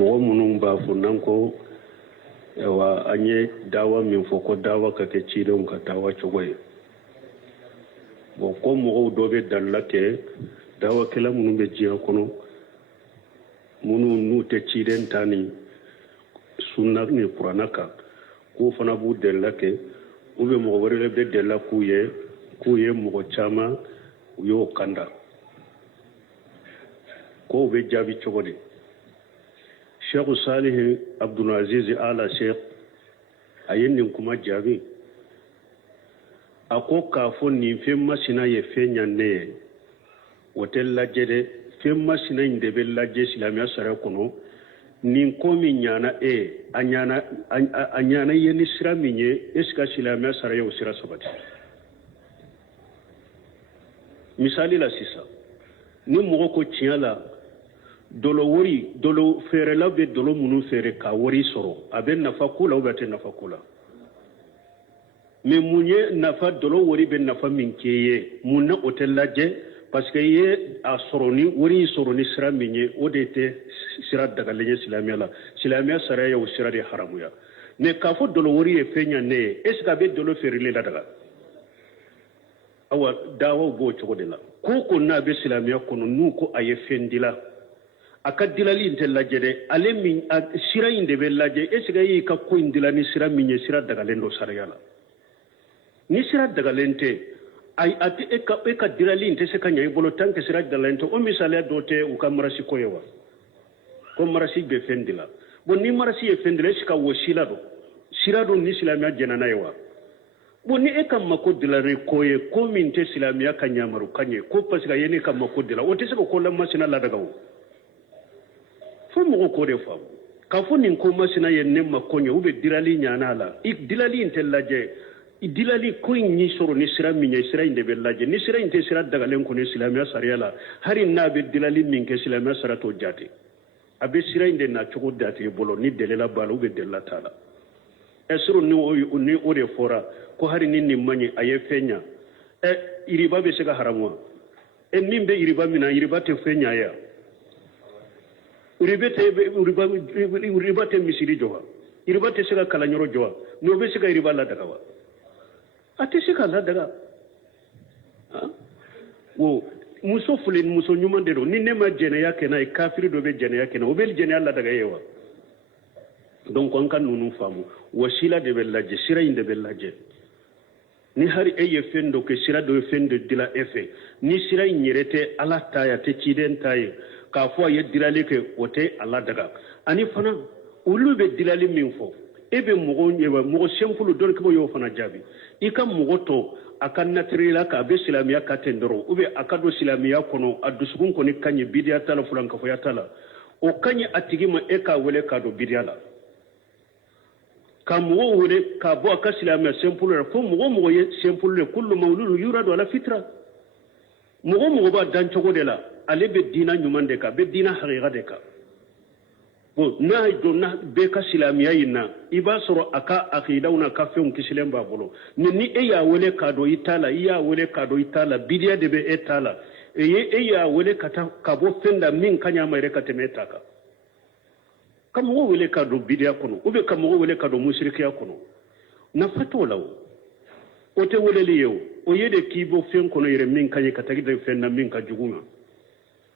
mɔgɔ minnu b'a fɔ n'an ko an ye dawa min fɔ ko dawa ka kɛ cidenw ka dawa cogo ye bon ko mɔgɔw dɔ bɛ dalila kɛ dawakɛla minnu bɛ diɲɛ kɔnɔ minnu n'u tɛ ciden ta ni sunna ni kuranna kan k'o fana b'u dalila kɛ u bɛ mɔgɔ wɛrɛ bɛ dalila k'u ye mɔgɔ caman u y'o kanda k'o bɛ jaabi cogo di Sheikh Salih Abdul Aziz Ala Sheikh a ye nin kuma jaabi a ko k'a fɔ nin fɛn masina ye fɛn ɲanne ye o tɛ lajɛ dɛ fɛn masina in de bɛ lajɛ silamɛya sara kɔnɔ nin ko min ɲana a ɲana ye ni sira min ye est ce que silamɛya sara ye o sira sabati misali la sisan ni mɔgɔ ko tiɲɛ la dolo feerela bɛ dolo minnu feere ka wari sɔrɔ a bɛ nafa ko la ou bien a tɛ nafa ko la mais mun ye nafa dolo wari bɛ nafa min kɛ ye mun na o tɛ lajɛ parce que i ye a sɔrɔ ni wari sɔrɔ ni sira min ye o de tɛ sira dagalen ye silamɛya la silamɛya sariya ye o sira de haramuya mais k'a fɔ dolo wari ye fɛn ɲanne ye est ce que a bɛ dolo feereli la daga awa dawaw b'o cogo de la ko n'a bɛ silamɛya kɔnɔ n'u ko a ye fɛn dila a ka dilali in tɛ lajɛ dɛ ale min sira in de bɛ lajɛ est ce que e y'i ka ko in dila ni sira min ye sira dagalen don sariya la ni sira dagalen tɛ e ka dilali in tɛ se ka ɲɛ i bolo tant que sira dagalen tɛ o misaliya dɔ tɛ u ka marasi ko ye wa ko marasi bɛ fɛn dila bon ni marasi ye fɛn dila est ce que o sira don ni silamɛya jɛnna n'a ye wa bon ni e ka mako dilari ko ye ko min tɛ silamɛya ka ɲamaru ka ɲɛ ko parce que a ye ne ka mako dila o tɛ se ka ko la masina ladaga o fo mɔgɔ ko de faamu k'a fɔ nin ko masina ye ne ma ko ɲɛ ou bien dilali ɲana la dilali in tɛ lajɛ dilali ko in y'i sɔrɔ ni sira min ye sira in de bɛ lajɛ ni sira in tɛ sira dagalen kɔni silamɛya sariya la hali n'a bɛ dilali min kɛ silamɛya sara t'o jate a bɛ sira in de na cogo date bolo ni dɛlɛla b'a la ou bien dɛlɛla t'a la ɛsiro ni o de fɔra ko hali ni nin man ɲi a ye fɛn ɲa iriba bɛ se ka haramu wa min bɛ iriba min na iriba tɛ fɛn ɲa ya iriba tɛ misiri jɔ wa iriba tɛ se ka kalanyɔrɔ jɔ wa mais o bɛ se ka iriba ladaga wa a tɛ se ka ladaga o muso filɛ muso ɲuman de don ni ne ma jɛnɛya kɛ n'a ye kafiri dɔ bɛ jɛnɛya kɛ n'a o bɛ jɛnɛya ladaga ye wa donc an ka ninnu faamu wasila de bɛ lajɛ sira in de bɛ lajɛ ni hari e ye fɛn dɔ kɛ sira dɔ ye fɛn dɔ dila e fɛ ni sira in yɛrɛ tɛ ala ta ye a tɛ ciden ta ye k'a fɔ a ye dilali kɛ o tɛ a ladaga ani fana olu bɛ dilali min fɔ e bɛ mɔgɔ senfulu dɔnni kɛmɛ y'o fana jaabi i ka mɔgɔ tɔ a ka natiri la k'a bɛ silamɛya ka ten dɔrɔn ou bien a ka don silamɛya kɔnɔ a dusukun kɔni ka ɲi bidiya t'a la fulankafoya t'a la o ka ɲi a tigi ma e k'a wele k'a don bidiya la ka mɔgɔw wele k'a bɔ a ka silamɛya senfulu la fo mɔgɔ ye senfulu le kullu mawludun yuradu ala fitra mɔgɔ b'a dan cogo de la ale bɛ diina ɲuman de kan a bɛ diina hakika de kan bon n'a donna bɛɛ ka silamɛya in na i b'a sɔrɔ a ka akidaw n'a ka fɛnw kisilen b'a bolo ni e y'a wele k'a dɔn i t'a la i y'a wele k'a dɔn i t'a la bidiya de bɛ e t'a la e y'a wele ka bɔ fɛn da min ka ɲɛ a ma yɛrɛ ka tɛmɛ e ta kan ka mɔgɔ wele k'a dɔn bidiya kɔnɔ ou bien ka mɔgɔ wele k'a dɔn musirikiya kɔnɔ nafa t'o la o tɛ weleli ye o ye de k'i bɔ fɛn kɔnɔ yɛrɛ min ka ɲi ka tagi da fɛn na min ka jugu ma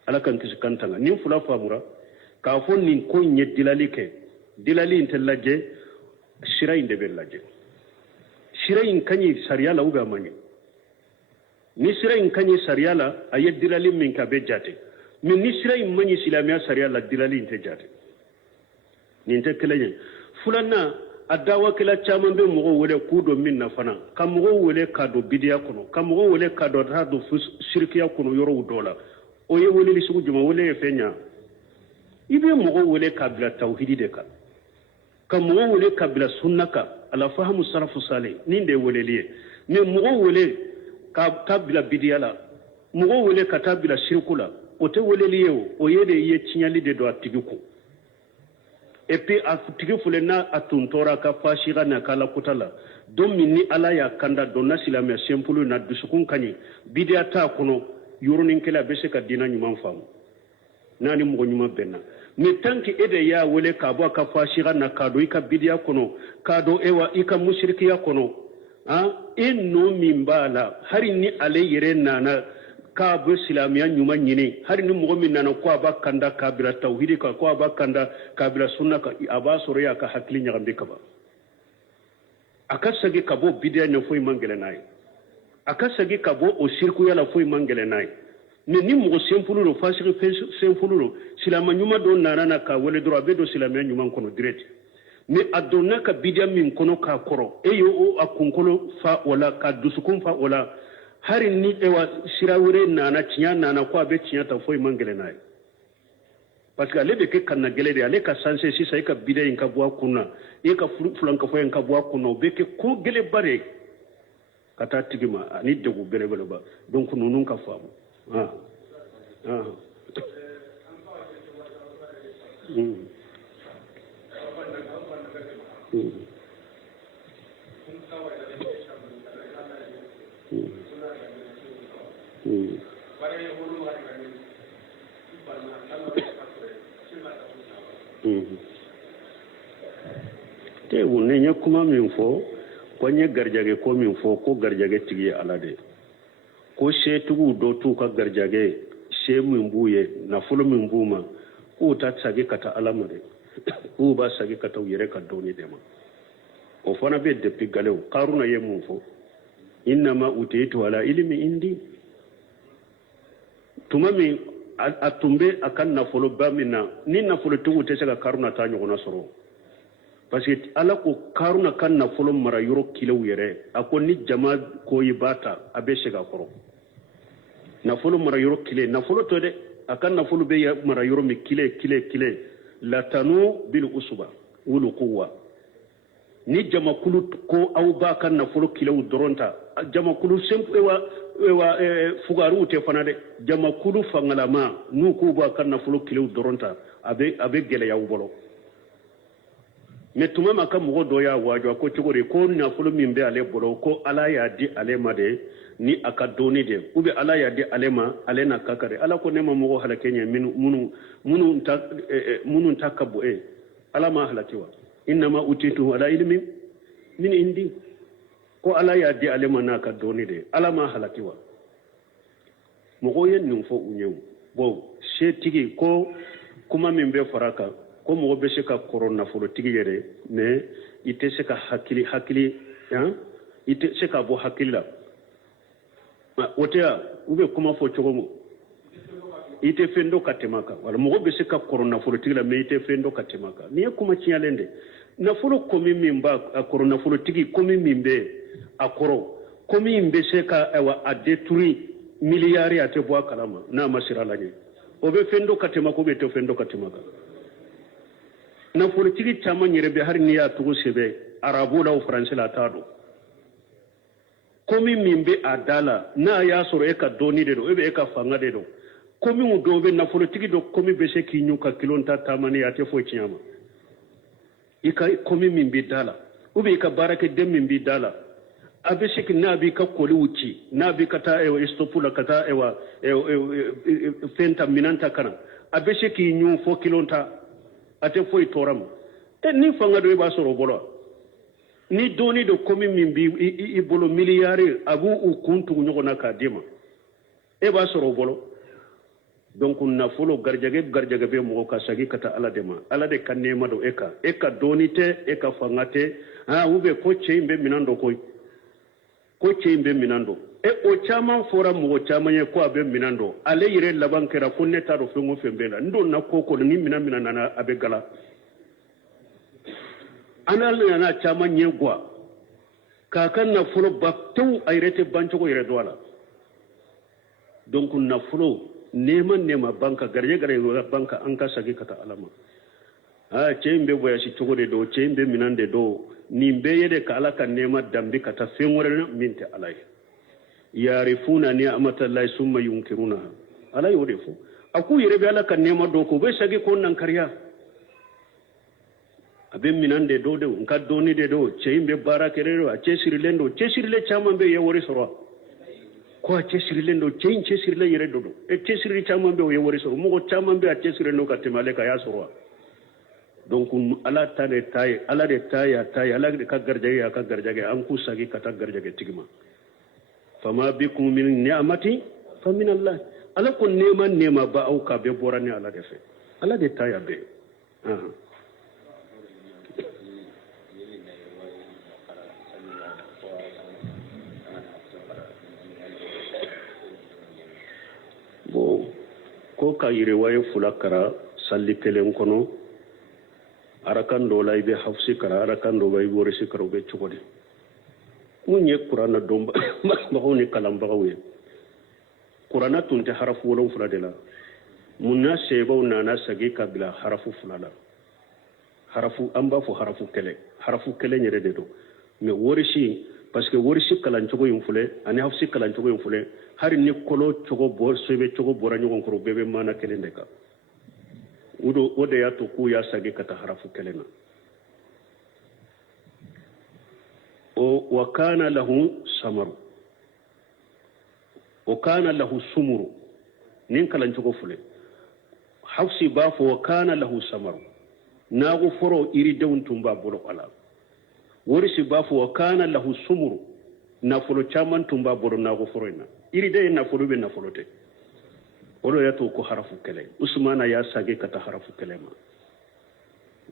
ala kan kisi kan tanga nin fula faamura k'a fɔ nin ko in ye dilali kɛ dilali in tɛ lajɛ sira in de bɛ lajɛ sira in ka ɲi sariya la ou bien a man ɲi ni sira in ka ɲi sariya la a ye dilali min kɛ a bɛ jate mais ni sira in man ɲi silamɛya sariya la dilali in tɛ jate nin tɛ kelen ye filanan a dawakɛla caman bɛ mɔgɔw wele k'u don min na fana ka mɔgɔw wele k'a don bidiya kɔnɔ ka mɔgɔw wele k'a don taa don sirikiya kɔnɔ yɔrɔw dɔw la o ye weleli sugu jumɛn wele ye fɛn ɲa i bɛ mɔgɔw wele k'a bila tawhidi de kan ka mɔgɔw wele k'a bila sunna kan ala fahamu salafu salih nin de ye weleli ye mais mɔgɔw wele ka taa bila bidiya la mɔgɔw wele ka taa bila siriku la o tɛ weleli ye o ye de ye tiɲɛli de don a tigi kun et puis a tigi filɛ n'a a tun tora ka fasika n'a ka lakuta la don min ni ala y'a kanda dɔn na silamɛya senfulu na dusukun ka ɲi bidiya t'a kɔnɔ yɔrɔnin kelen a bɛ se ka diina ɲuman faamu nani mo nyuma benna mais tanki ede ya wele ka bo ka fashira na kado ika bidia kono kado ewa ika mushrikiya kono inno mimbala hari ni ale yere nana ka bo silamiya nyuma nyini hari ni mo min nana ko abakanda kabila tauhidi ka ko abakanda kabila sunna ka abasoro ya ka hakli nyagambe ka ba akasagi kabo bidia ne foi mangele nay akasagi kabo o shirku yala foi mangele nay ni mo sempulu ro fasiri sempulu ro silama nyuma don nana ka wele dro abedo silamiya nyuma kono direct mais adonna ka bidia min kono ka koro eyo o akunkolo fa wala ka dusukun fa wala hari ni ewa sirawure nana tinya nana ko abe tinya ta foi mangele nay parce que ale be ke kanna gele de ale ka sanse sisa ka bidia in ka bo kunna e ka fulan ka foi in ka bo kunna be ke ko gele bare kata tigima ni degu bele bele ba donc nunun ka famu te wonne nya kuma min fo ko nya garjage ko min fo ko garjage tigi ala de ko shetugu do tu ka garjage she min buye na fulu min buma ko ta sage kata alamare ko ba sage kata yere ka doni de ma o fana be de pigalew qaruna ye mun fo inna ma utitu ala ilmi indi tumami atumbe akan na fulu ba minna ni na fulu tugu te sega qaruna ta nyogona soro parce que ala ko qaruna kan na fulu mara yoro kilew yere akoni jama ko yibata abe sega koro nafolo mara yoro kile nafolo to de akan nafolo be mara yoro mi kile la tanu bil usuba wulu quwwa ni jama kulu ko aw ba kan nafolo kile u doronta jama kulu sempu ewa fugaru te fanade jama kulu fangalama nu ko ba kan nafolo kile u doronta abe gele ya ubolo mais tuma maka mo do ya wajo ko cogore ko nafolo min be ale bolo ko ala ya di ale made ni aka doni de ube ala ya de alema alena kakare ala ko nema mo halakenya munu takabu ala ma halakiwa inna ma utitu ala ilmin min indi ko ala ya de alema na ka doni de ala ma halakiwa mo yen num fo unyew bo she tigi ko kuma min be faraka ko mo be se ka corona fo tigi yere mais ite se ka hakili ite se ka bo hakila wotea ube kuma fo chogomo ite fendo katemaka wala mo be se ka corona fo tigila me ite fendo katemaka ni kuma chialende na folo komi mimba corona fo tigi komi mimbe akoro komi mbe se ka ewa a détruire milliards ate bo kalama na masira laje obe fendo katemaka be to fendo katemaka na fo tigi chama nyerebe har ni ya tugo sebe arabu la français la tado komi mimbe adala na ya soro eka doni de do ebe eka fanga de do komi mu do be na politiki do komi be se ki nyuka kilonta tamani ate fo chiama ika komi mimbe dala ube ika barake dem mimbe dala abe se ki nabi ka koli uchi nabi kata ewa estopula kata ewa fenta minanta kana abe se ki nyu fo kilonta ate fo itoram ni fanga do ba soro bolo ni doni do komi mimbi i bolo miliyari abu u kuntu nyogona ka dema e ba soro bolo donc na folo garjage be mo ka sagi kata ala dema ala de kanne ma do eka doni te eka fangate ube ko cheimbe minando ko cheimbe minando e o chama fora mo chama ye ko abe minando ale yire labankera kunne ta do fengo fembela ndo na koko ni minana na abe gala analna na chama nyegwa kakan na fulo baktu ayrete bancho ko yere dola donc na fulo nema banka garje banka an ka sagi kata alama chembe boya shi chogode do chembe minande do nimbe yede ka alaka nema dambi kata fenwore minte alay yarifuna ni amatallahi summa yunkiruna alay wodefu aku yere be alaka nema do ko be sagi ko nan kariya abe minande do de nka doni de do chembe barakerero a chesirilendo chesirile chama be ye wori soro ko a cesirilen do ceyin cesirilen yere do e cesiri caman be o ye wari soro mogo caman be a cesirilen do ka temale ka ya soro donc ala ta de taye ala de taye ala de ka garjage an ku sagi kata garjage tigima fama bikum min ni'mati fa min Allah ala ko nema ba au ka be borani ala de fe ala de taye be ko ka yire waye fulakara salli kelen kono arakan do lay be hafsi kara arakan do bay bore si karo be chugode munye qur'ana domba ma honi kalam bagawe qur'ana tunte harafu wolon fula de la munna sebo nana sagi kabila harafu fulala harafu amba fo harafu kele nyere de do me worisi parce que worisi kalan chogo yum fule ani hafsi kalan chogo yum fule hari ni kolo chogo bor sebe chogo bora nyogon ko bebe mana kele ndeka udo ode ya to ku ya sage kata harafu kelena o wa kana lahu samaru o kana lahu sumuru nin kalan chogo fule hafsi ba fo wa kana lahu samaru nago foro iri dewun tumba bolo ala worisi ba fo wa kana lahu sumuru na folo chaman tumba bolo nago foro ina iri de na folo be na folo te olo ya to ko harafu kele usmana ya sage kata harafu kele ma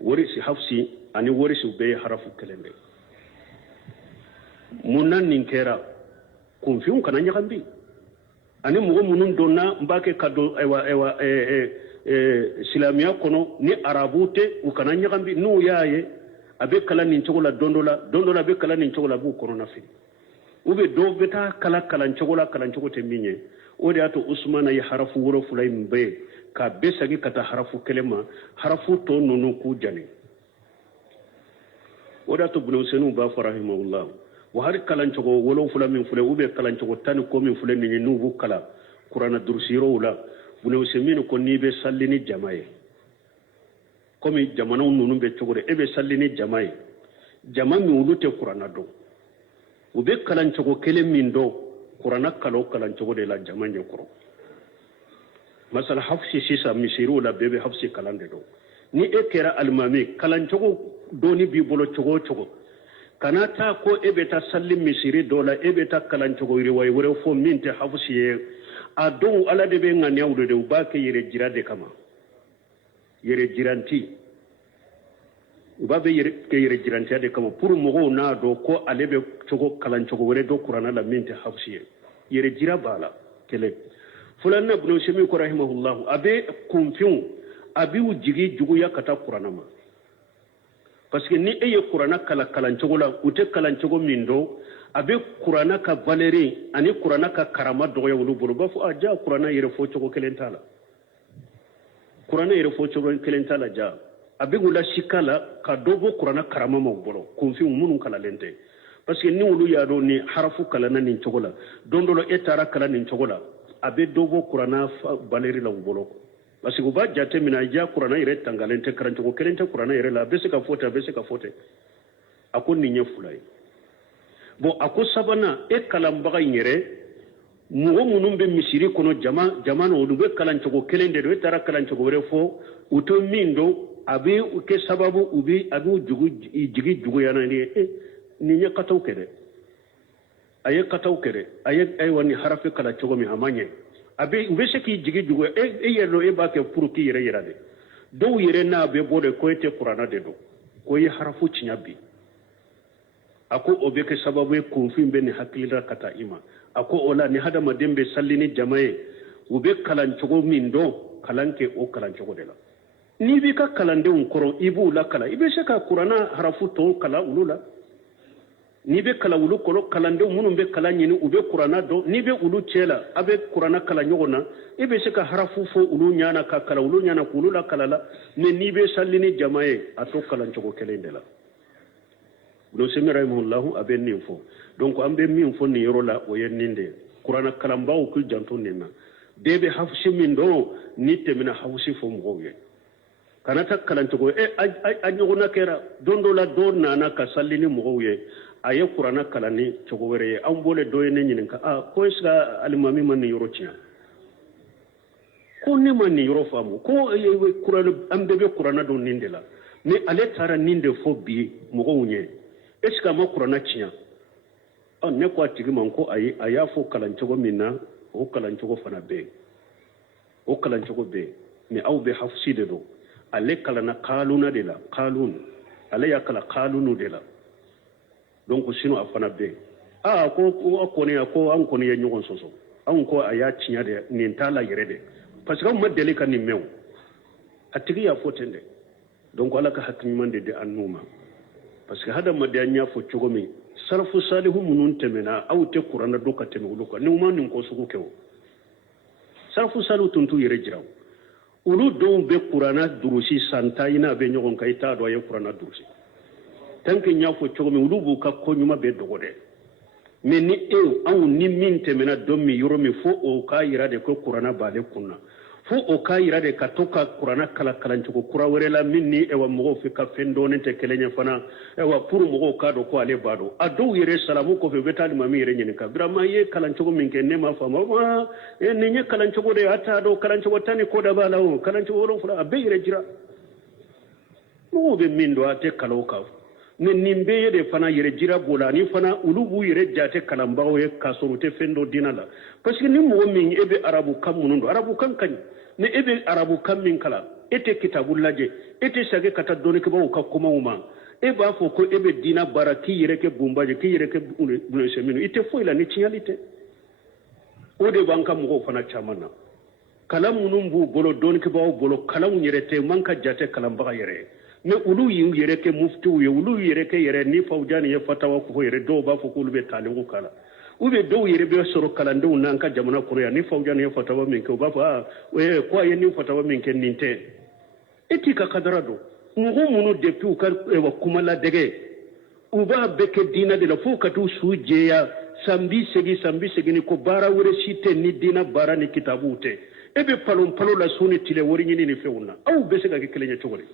worisi hafsi ani worisi be harafu kele be munan nin kera kunfiun kana nyakambi ani mugo munun donna mbake kado ewa silamiya kono ni arabute ukana nyakambi nu yaye abe kala nin chogola dondola be kala nin chogola bu kono na fi ube do beta kala chogola chogote minye ode ato usmana ya harafu woro fulay mbe ka besagi kata harafu kelema harafu to nonu ku jani ode ato bunu senu ba farahimahullah wa har kalan chogo wolo fula min fule ube kalan chogo tan ko min fule ni nubu kala qur'ana dursiro wala bunu semino ko ni be sallini jamae komi jamana nunu be chogo de ebe sallini jamae jama mi wulute qur'ana do ube kalan chogo kele min do qur'ana kalo kalan chogo de la jamanje koro masala hafsi sisa misiru la bebe hafsi kalan de do ni ekera almami kalan chogo do ni bi bolo chogo kanata ko ebeta sallim misiri dola ebeta kalan chogo riway wore fo minte hafsi ye adu ala de be ngani awdo de ubake yere jirade kama yere jiranti ubabe yere jiranti ade kama pour mogo na do ko alebe chogo kalan chogo wore do qur'ana la minte hafsi ye yere jira bala kele fulanna ibn shami ko rahimahullah abe kunfiun abi ujigi jugu ya kata qur'ana ma parce que ni eye qur'ana kalan chogo la ute kalan chogo mindo abe qur'ana ka valeri ani qur'ana ka karama do ya wulu bulu ba fu aja qur'ana yere fo chogo kelentala qur'ana yere fo chogo kelentala ja abe gula shikala ka dogo qur'ana karama ma bolo kunfiun munun kala lente parce que ni wulu ya do ni harafu kala na nin chogo la dondolo etara kala nin chogo la abe dogo qur'ana valeri la bolo parce que ba jate mina ja qur'ana yere tangalente karanto ko kelente qur'ana yere la bese ka fote akon ni nyefulay bo ako sabana e kalam baga yere mugo munum be misiri kono jamano o be kalanto ko kelende do tara kalanto ko refo uto mindo abi ke sababu ubi abu jigi jugu yana ni nya kataw kede aye wani harafi kala chogo mi amanye abe ubese ki jigi jugo yero e ba ke pour ki yere yerade do yere na be bode ko ete qur'ana de do ko yi harafu cinyabi ako obe ke sababu ko fimbe ni hakilira kata ima ako ola ni hada madembe sallini jamae ube kalan chogo min do kalanke o kalan chogo de la ni bi ka kalande un koro ibu la kala ibe se ka qur'ana harafu to kala ulula ni be kala wulu kolo kalande munum be kala nyini ube qur'ana do ni be ulu chela abe qur'ana kala nyogona ibe se ka harafu fo ulu nyana ka kala ulu nyana kulu la kala la ni be sallini jamae ato kala chogo kelende la do semira rahimahullahu abe ni fo donc ambe mi fo ni yorola o yenninde qur'ana kala mbaw ku janto nena debe hafsi min do ni temina hafsi fo mgowe kanata kalan chogo a nyogona kera dondo la do nana ka sallini mgowe aye qur'ana kalani cogo were an bole do ne nyinin ka ko isga alimami man ni yoro tiya ko ne man ni yoro famu ko qur'ana am be qur'ana do nindela mais ale tara ninde fo bi mo ko unye eska ma qur'ana tiya ne ko atigi man ko aya fo kalan cogo minna o kalan cogo fana be o kalan cogo be mais aw be hafside do ale kalana qaluna de la qalun ale ya kala qalunu de la donc sino afana be ko ne ko an ko ne ya nyogon soso an ko aya tinya de ni tala yere de parce que ma deli kan ni mew atigi ya fotende donc ala ka hakni mande de annuma parce que hada ma de nya fo cogo mi sarfu salihu munun temena aw te qur'ana do ka teme uluka ni ma nin ko suku kewo sarfu salihu tuntu yere jiraw ulu don be qur'ana durusi santa ina be nyogon kay ta do ye qur'ana durusi tanke nya fo cogo mi ulu bu ka ko nyuma be dogode mais ni aw ni min temena do mi yoro mi fo o ka yira de ko qur'ana ba de kunna fo o ka yira de ka to ka qur'ana kala kala ko kura were la minni e wa mo fi ka fendo ne te kelenya fana e wa pour mo ka do ko ale bado ado yere salamu ko fe betali mami yere nyen ka brama ye kala ko min ke ne ma fa ma e ne nye kala ko de ata do kala ko tani ko da bala o kala ko ron fura abe yere jira mo be min do ate kala o ka ne nimbe yede fana yere jira bola ni fana ulubu yere jate kalambawo ye kasorute fendo dinala parce que ni mo min ebe arabu kam munundo arabu kan kan ne ebe arabu kam min kala ete kitabul laje ete sage kata doni ke bawo ka kuma uma e ba fo ko ebe dina baraki yere ke bumbaje ki yere ke bune seminu ite fo ila ni tialite o de banka mo fana chamana kala munum bu bolo doni ke bawo bolo kala yere te manka jate kalamba yere ne ulu yin yere ke muftu ye ulu yere ke yere ni fawjani ye fatawa ko yere do ba fo ko lube talingu kala ube do yere be soro kala ndo nan ka jamana ko ya ni fawjani ye fatawa min ko ba fa ko ye ni fatawa min ken ninte etika kadarado ngo munu depuis ka wa kumala dege uba beke dina de la fo ka tu suje ya sambi segi ni ko bara wore site ni dina bara ni kitabute ebe palon la suni tile wori ni feuna au be sega ke kelenya chogole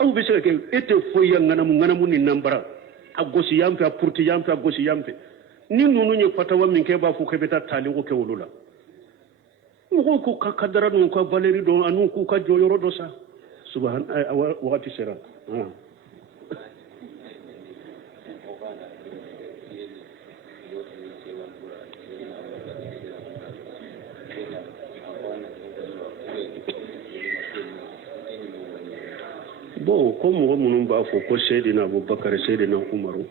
aw be saka ke ete foya ngana mu ni nambara agosi yampe apurti yampe agosi yampe ni nunu nye fatawa min ke ba fu ke beta tali ko ke wulula mo ko ka kadara no ko valeri do anu ko ka joyoro do sa subhan waqti sera bon ko mo munun ba fo ko Seydina Abubakar Seydina Umaru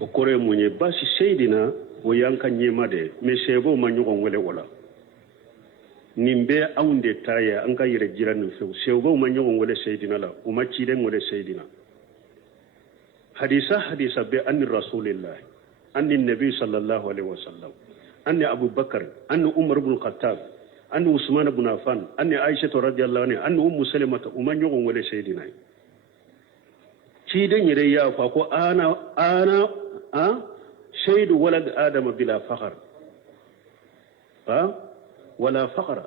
o kore munye basi Seydina o yanka nyema de me sebo ma nyugo wele wala nimbe aunde taya anga yire jiranu fe sebo ma nyugo wele Seydina la o ma cide ngole Seydina hadisa be anni rasulillah anni nabi sallallahu alaihi wasallam anni Abubakar anni Umar ibn Khattab anni Usman ibn Affan anni Aisha radhiyallahu anha anni Ummu Salamah umman yogon wala sayidina ci den yire ya fa ko ana shaydu walad adam bila fakhr wala fakhra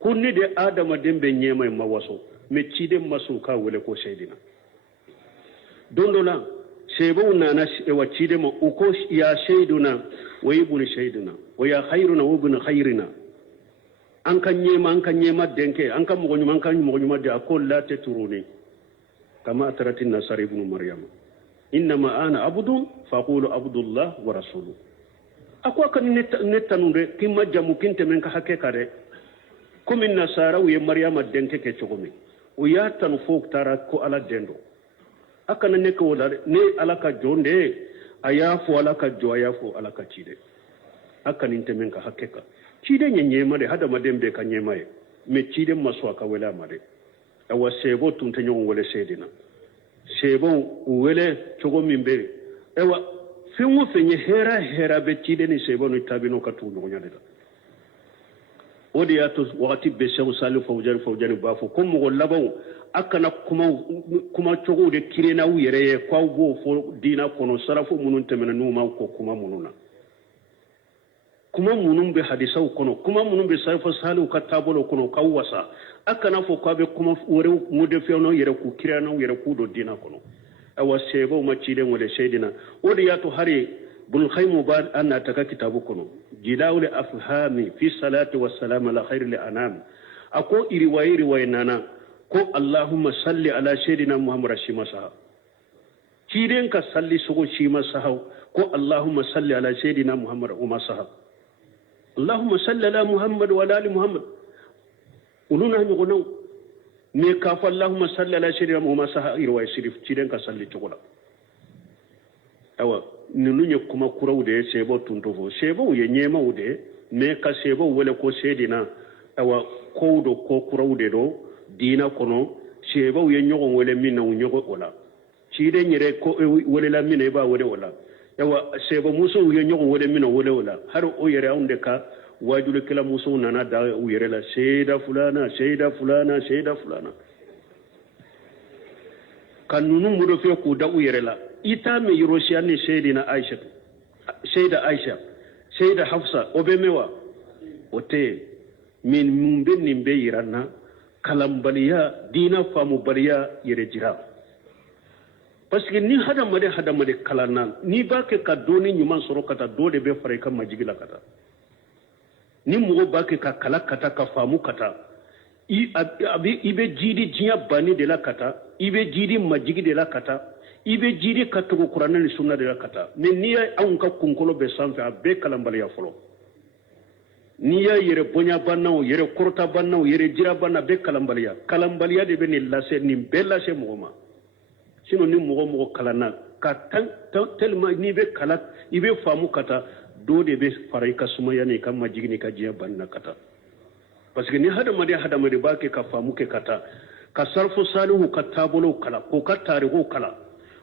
kunni de adam dembe nyemay mawaso me ci den masu ka wala ko sayidina dondola sebo nana e wa ci de ma uko ya shayduna wa ibn shayduna wa ya khairuna wa ibn khairina an kan nyema denke an kan mo nyuma de akol la te turuni kama ataratin nasar ibn maryam inma ana abdu faqulu abdullah wa rasuluhu akwa kan netanunde kimma jamu kinte men ka hakeka de comme nasara wi maryam denke ke chogomi o ya tan fok tara ko ala dendo akana ne ko wala ne alaka jonde aya fo alaka jo aya fo alaka chide akana inte men ka hakeka cide nyema de hada madembe ka nyema e me cide maswa ka wala made awa sebo tunta nyon wala sedina sebo wele chogo mimbe ewa fimu fenye hera be cide ni sebo no tabino ka tu no nyade odi atos wakati be sew salu fawjani bafo comme go labaw akana kuma chogo de kirena wiyere kwa bo fo dina kono sarafo munun temena numa ko kuma mununa kuma munun be hadisaw kono kuma munun be sayfa salu ka tabolo kono kawasa akana fo ko be kuma wore mode fewno yere ku kirana yere ku do dina kono awa sebo ma ciden wala shaydina wodi yato hari bul khaymu ba anna taka kitabu kono jidawul afhami fi salati wassalam ala khairil anam ako iriwayi nana ko allahumma salli ala shaydina muhammad shimasa ciden ka salli sugo shimasa ko allahumma salli ala shaydina muhammad umasa allahumma salli ala muhammad wa ala ali muhammad uluna nyogono me ka fa allahumma salli ala shaydina muhammad saha irwa sirif ciden ka salli tugola awa nunu nye kuma kurawde sebo tuntofo sebo ye nyema ude me ka sebo wala ko sedina awa kowdo ko kurawde do dina kono sebo ye nyogo wala minna nyogo wala ciden nyere ko wala la minna ba wala wala awa sebo muso ye nyogo wala minna wala har o yere aunde ka wajulu kila muso nana da uyere la sheda fulana kanunu mudo fe ku da uyere la ita me yiroshiya ni shedina aisha sheda hafsa obemewa ote min mumbe nimbe yiranna kalambaliya dina famu baliya yere jira parce que ni hada made kalana ni ba ke ka doni nyuman soro kata do de be fare kan majigila kata ni mugo bake ka kala kata ka famu kata ibe jidi jinya bani de la kata ibe jidi majigi de la kata ibe jidi katugo qur'ana ni sunna de la kata mais ni ya an ka kunkolo be sanfa be kalambali ya folo ni ya yere bonya bannaw yere korta bannaw yere jira banna be kalambali ya de be ni lase ni bella se mugoma sino ni mugo kalana ka tan tellement ni be kala ibe famu kata do de be farai ka sumaya ne kan majigini ka jiya banna kata parce que ni hada made ba ke ka famu ke kata ka sarfu salihu ka tabolo kala ko ka tarihu kala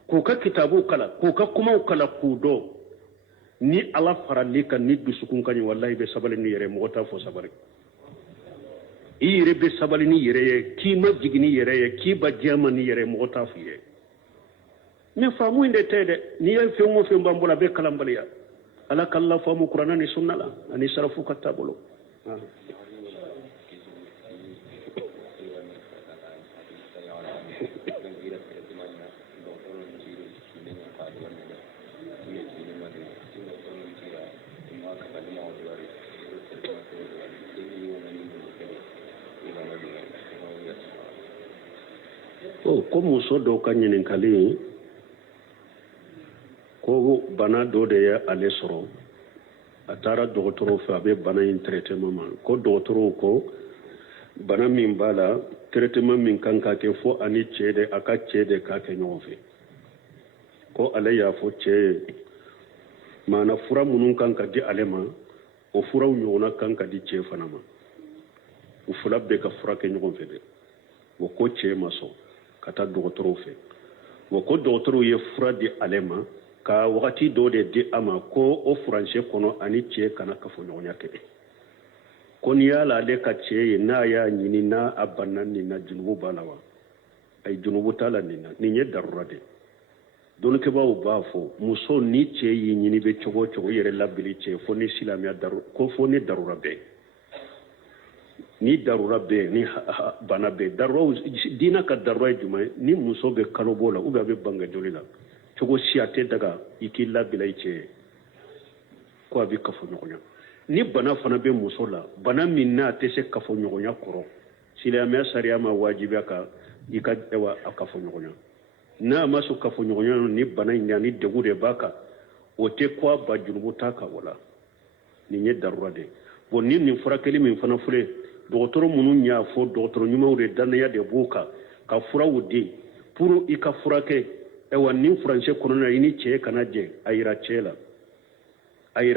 ko ka kitabu kala ko ka kuma kala ku do ni ala farali kan ni dusukun kan wallahi be sabali ni yere mo ta fo sabali yere be sabali ni yere ki majigini yere ki ba jama ni yere mo ta fu ye mais famu inde tede ni yel fe mo fe mbambola be kalambaliya ala kalla famu qur'ana ni sunna la ani sarafu katabolo ko muso do ka ɲininkali ko bana dɔ de ye ale sɔrɔ a taara dɔgɔtɔrɔ fɛ a bɛ bana in traitement ma ko dɔgɔtɔrɔw ko bana min b'a la traitement min kan ka kɛ fo ani cɛ de a ka cɛ de k'a kɛ ɲɔgɔn fɛ ko ale y'a fɔ cɛ ye maana fura minnu kan ka di ale ma o furaw ɲɔgɔnna kan ka di cɛ fana ma u fila bɛɛ ka fura kɛ ɲɔgɔn fɛ dɛ o ko cɛ ma sɔn ka taa dɔgɔtɔrɔw fɛ o ko dɔgɔtɔrɔw ye fura di ale ma ka wagati dɔ de di a ma ko o furancɛ kɔnɔ ani cɛ kana kafoɲɔgɔnya kɛ ko n'i y'a la ale ka cɛ ye n'a y'a ɲini n'a a banna nin na junubu b'a la wa ayi junubu t'a la nin na nin ye darura de dɔnnikɛbaw b'a fɔ muso ni cɛ y'i ɲini bɛ cogo o cogo i yɛrɛ labili cɛ fo ni silamɛya ko fo ni darura bɛɛ ni darura bɛɛ ni bana bɛɛ daruraw diinɛ ka darura ye jumɛn ye ni muso bɛ kalo bɔ la ubiyɛn a bɛ bange joli la cogo si a tɛ daga i k'i labila i cɛ ye ko a bɛ kafoɲɔgɔnya ni bana fana bɛ muso la bana min n'a tɛ se kafoɲɔgɔnya kɔrɔ silamɛya sariya ma wajibiya ka i ka a kafoɲɔgɔnya n'a ma sɔn kafoɲɔgɔnya ni bana in ni degun de b'a kan o tɛ ko a ba jurumu t'a kan o la nin ye darura de bon ni nin furakɛli min fana filɛ dɔgɔtɔrɔ minnu y'a fɔ dɔgɔtɔrɔ ɲumanw de danaya de b'o kan ka furaw di pour i ka furakɛ nin furancɛ kɔnɔna i ni cɛ kana jɛ a yira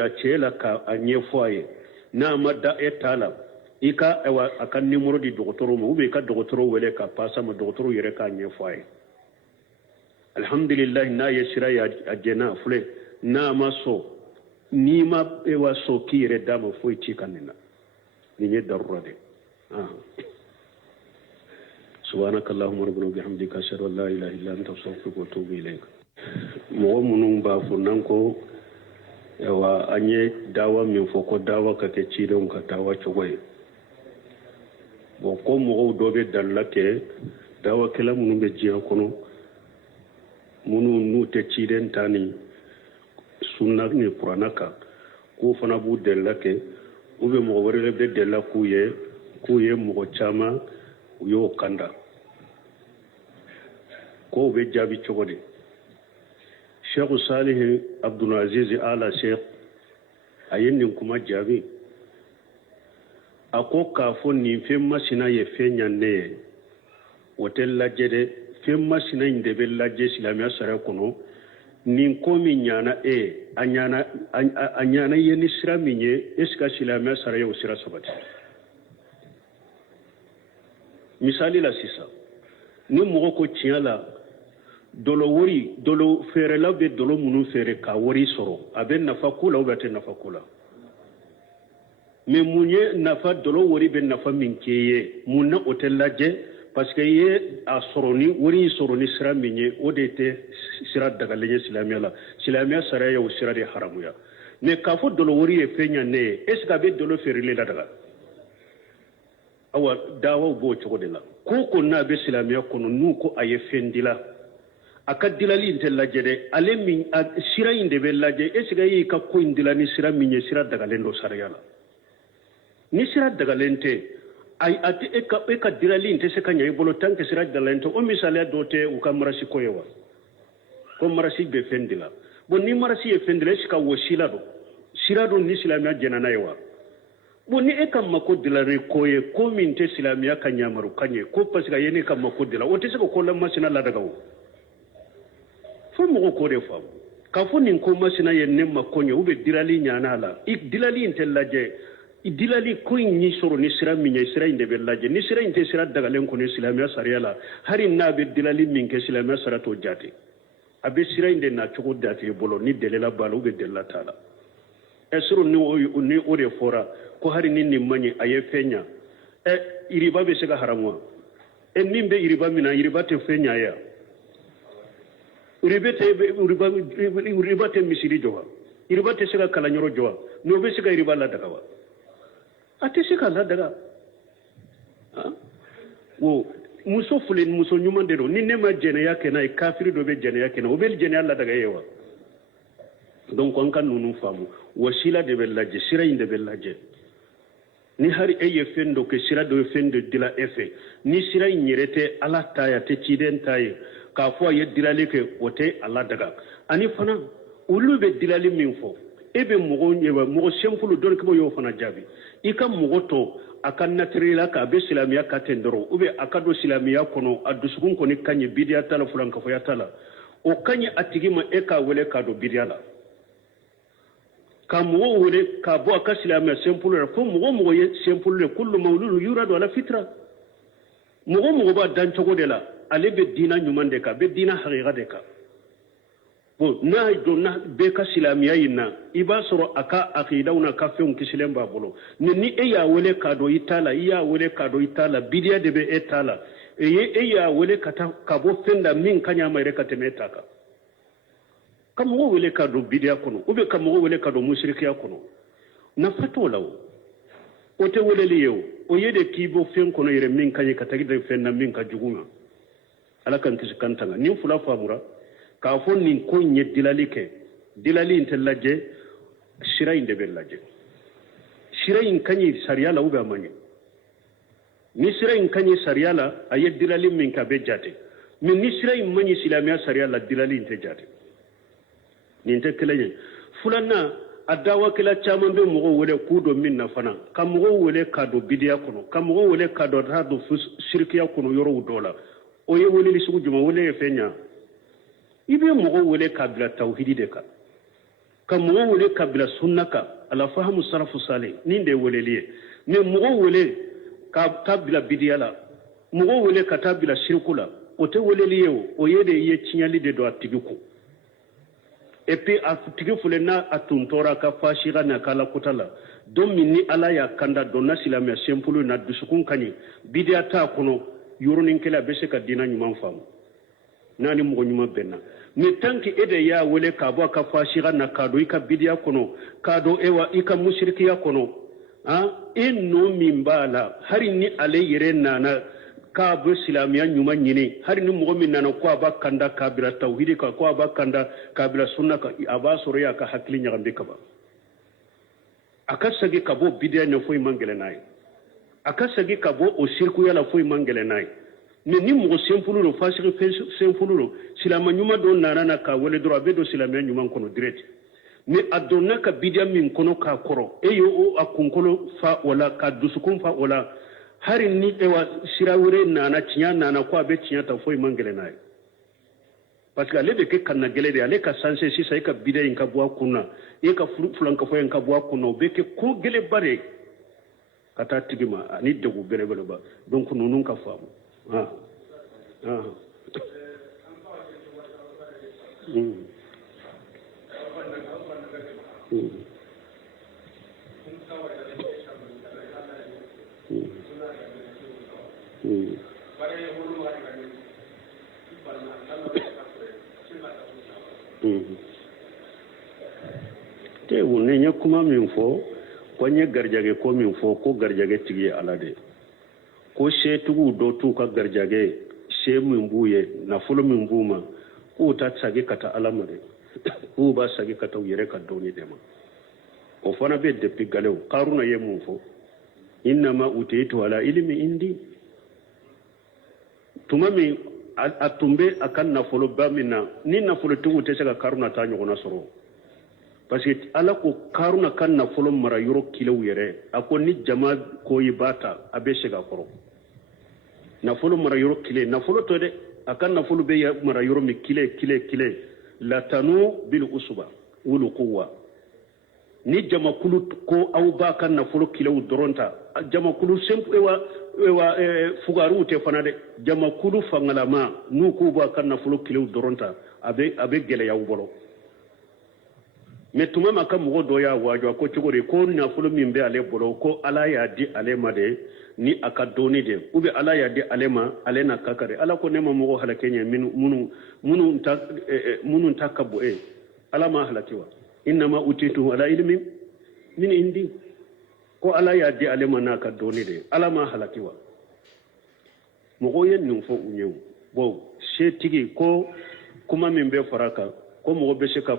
cɛ la ka a ɲɛfɔ a ye n'a ma da e t'a la i ka a ka numéro di dɔgɔtɔrɔw ma ou bien i ka dɔgɔtɔrɔ wele ka passe a ma dɔgɔtɔrɔw yɛrɛ k'a ɲɛfɔ a ye alhamdulilayi n'a ye sira ye a jɛnna filɛ n'a ma sɔn n'i ma sɔn k'i yɛrɛ d'a ma foyi ci ka nin na nin ye darura de سبحانك اللهم ربنا وبحمدك أشهد أن لا إله إلا أنت أستغفرك وأتوب إليك mɔgɔ minnu b'a fɔ n'an ko an ye dawa min fɔ ko dawa ka kɛ cidenw ka dawa cogo ye bon ko mɔgɔw dɔ bɛ dalila kɛ dawakɛla minnu bɛ diɲɛ kɔnɔ munu nu te ciden tani sunna ni qur'ana ka ko fana bu della ke ube mo wore be della kuye mo chama yo kanda ko be jabi chogode Sheikh Salih Abdul Aziz Ala Sheikh ayin kuma jabi ako ka fo ni fe masina ye fe nyanne hotel lajede fe masina inde be lajje islamia sara kono ni komi nyana anyana ye ni sira minye eska islamia sara ye usira sabati misali la sisa ni mogo ko tiala dolo fere la be dolo munu fere ka wori soro abe nafa kula o bete nafa kula me munye nafa dolo wori be nafa minkeye munna hotel laje parce que ye a soroni wori soroni sira minye o de te sira daga lenye silamia sara ya usira de haramu ya me ka fo dolo wori e fenya ne est-ce que be dolo fere le daga awa dawa bo chogo de la ko na be silamia kono nu ko aye fendila aka dilali intella jede ale min sira inde be laje esiga yi ka ko indila ni sira minye sira daga lendo sarayala ni sira daga lente ay ati e ka dilali inte se kanya ibolo tanke sira daga lento o misale dote u ka marasi ko yewa ko marasi be fendila bon ni marasi e fendila sika wasila do sira do ni silamia jenana yewa bon ni e kam mako dilare koye ko min te silamia kanya maru kanye ko pasika yene kam mako dila o te se ko la masina la daga wo fo mo ko de fa ka fo nin ko masina ye ne makonyo ube dilali nyana la ik dilali intelaje I dilali ko ni soro ni sira minye sira inde be laje ni sira inte sira daga len ko ni islamia sariala hari na be dilali min ke islamia sara to jate abe sira inde na chugo date bolo ni delela balu be della tala esro ni o de fora ko hari ni manye aye fenya iriba be sega haramwa nimbe iriba mina iriba te fenya ya iriba te misiri jowa iriba te sega kala nyoro jowa no be sega iriba la daga wa ate sega la daga wo muso fulen muso nyumande do ni nema jene yake na kafiri do be jene yake na obel jene alla daga yewa donc on kan nunu famu wasila de bellaje sira inde bellaje ni hari eye fendo ke sira do fendo dila efe ni sira nyerete ala taya te ciden taye ka fo ye dilali ke wote alla daga ani fana ulube dilali min fo ebe mogo nyewa mogo sempulu don ko yo fana jabi ika mogo to akan natrila ka be islamia ka tendoro ube akado islamia kono adusukun ko ni kanye bidia tala fulan ka fo ya tala o kanye atigima eka wele ka do bidiala ka mogo wele ka bo aka islamia sempulu ko mogo ye sempulu kullu mawlulu yuradu ala fitra mogo ba dan togo de la ale be dina nyumande ka be dina haqiqa de ka bo na do na be ka silamiya yinna iba soro aka aqidawna ka feun kisilen ba bolo ni ya wele ka do itala ya wele ka do itala bidiya de be etala ya wele ka ta ka bo fenda min kanya mai reka temeta ka kam wo wele ka do bidiya kono ube kam wo wele ka do mushrikiya kono na fato lawo o te wele liyo o yede kibo fen kono yere min kanye ka tagi de fenda min ka juguna ala kan kisi kantanga ni fula famura ka fo nin ko nye dilali intelaje sira inde bellaje sira in kanyi sariala ube amanye ni sira in kanyi sariala aye dilali min ka be jate min ni sira in manyi silamia sariala dilali inte jate ni inte kelanye fulana adawa kila chaman be mogo wele kudo min na fana ka mogo wele kado bidiya kono ka mogo wele kado hadu shirkiya kono yoro dola o ye wele lisugu juma wele fenya ibe mogo wele kabila tauhidi de ka mogo wele kabila sunna ka ala fahamu salafu salih ninde wele liye me mogo wele kabila bidiyala mogo wele katabila shirkula o te wele liye o ye de ye chinyali de do atigiku et puis atigi fulena atuntora ka fashira na kala kutala don minni ala ya kanda donna silamia sempulu na dusukun kanyi bidiya ta kono yoronin kala be se ka dina nyuman famu nani mo nyuma benna me tanki ede ya wele ka bo ka fashira na kado ika bidiya kono kado ewa ika mushrikiya kono inno mimbala hari ni ale yere nana k'a bɛ silamɛya ɲuman ɲini hali ni mɔgɔ min nana ko a b'a kanda k'a bila tawhidi kan ko a b'a kanda k'a bila sunna kan a b'a sɔrɔ y'a ka hakili ɲagami kaban a ka segin ka bɔ bidiya ɲɛ foyi man gɛlɛn n'a ye a ka segin ka bɔ o sirikuya la foyi man gɛlɛn n'a ye mais ni mɔgɔ senfulu don fasigi senfulu don silamɛ ɲuman dɔ nana na k'a wele dɔrɔn a bɛ don silamɛya ɲuman kɔnɔ direct mais a donna ka bidiya min kɔnɔ k'a kɔrɔ e y'o a kunkolo fa o la ka dusukun fa o la hari ni ewa sira wɛrɛ nana tiɲɛ nana ko a bɛ tiɲɛ ta foyi man gɛlɛn n'a ye parce que ale bɛ kɛ kanna gɛlɛ de ale ka sanse sisan e ka bidiya in ka bɔ a kun na e ka fulankafɔya in ka bɔ a kun na o bɛ kɛ ko gɛlɛnba de ka taa tigi ma ani degun belebeleba donc ninnu ka faamu te wone nya kuma min fo ko nya garjage ko min fo ko garjage tigi ala de ko shetugu do tu ka garjage she min buye na fulo min buma ko ta sagi kata alama de ko ba sagi kata yere ka doni de ma o fana be de pigalew qaruna ye mun fo inna ma utitu ala ilmi indi tumami atumbe akan nafolo bamina ni nafolo tugu te se ka karuna ta nyogona soro parce que ala ko karuna kan nafolo mara yoro kilew yere ako ni jama ko yibata abe se ga koro nafolo mara yoro kile nafolo to de akan nafolo be mara yoro mi kile latanu bil usba wulu quwwa ni jama kulu ko aw ba kan nafolo kilew doronta jama kulu sempu ewa fugaru te fana de jama kulu fangalama nu ko ba kan nafolo kilew doronta abe gele ya wubolo mais tuma ma ka mogo do ya wajo ko cogori ko nafolo min be ale bolo ko ala ya di ale ma de ni aka doni de ube ala ya di ale ma ale na kakare ala ko nema mogo halakenya munun takabu ala ma halakiwa inma utitu ala ilmin min indi ko ala ya di ale ma na ka doni de ala ma halakiwa mogo yen nun fo unyew bo she tigi ko kuma min be faraka ko mogo be se ka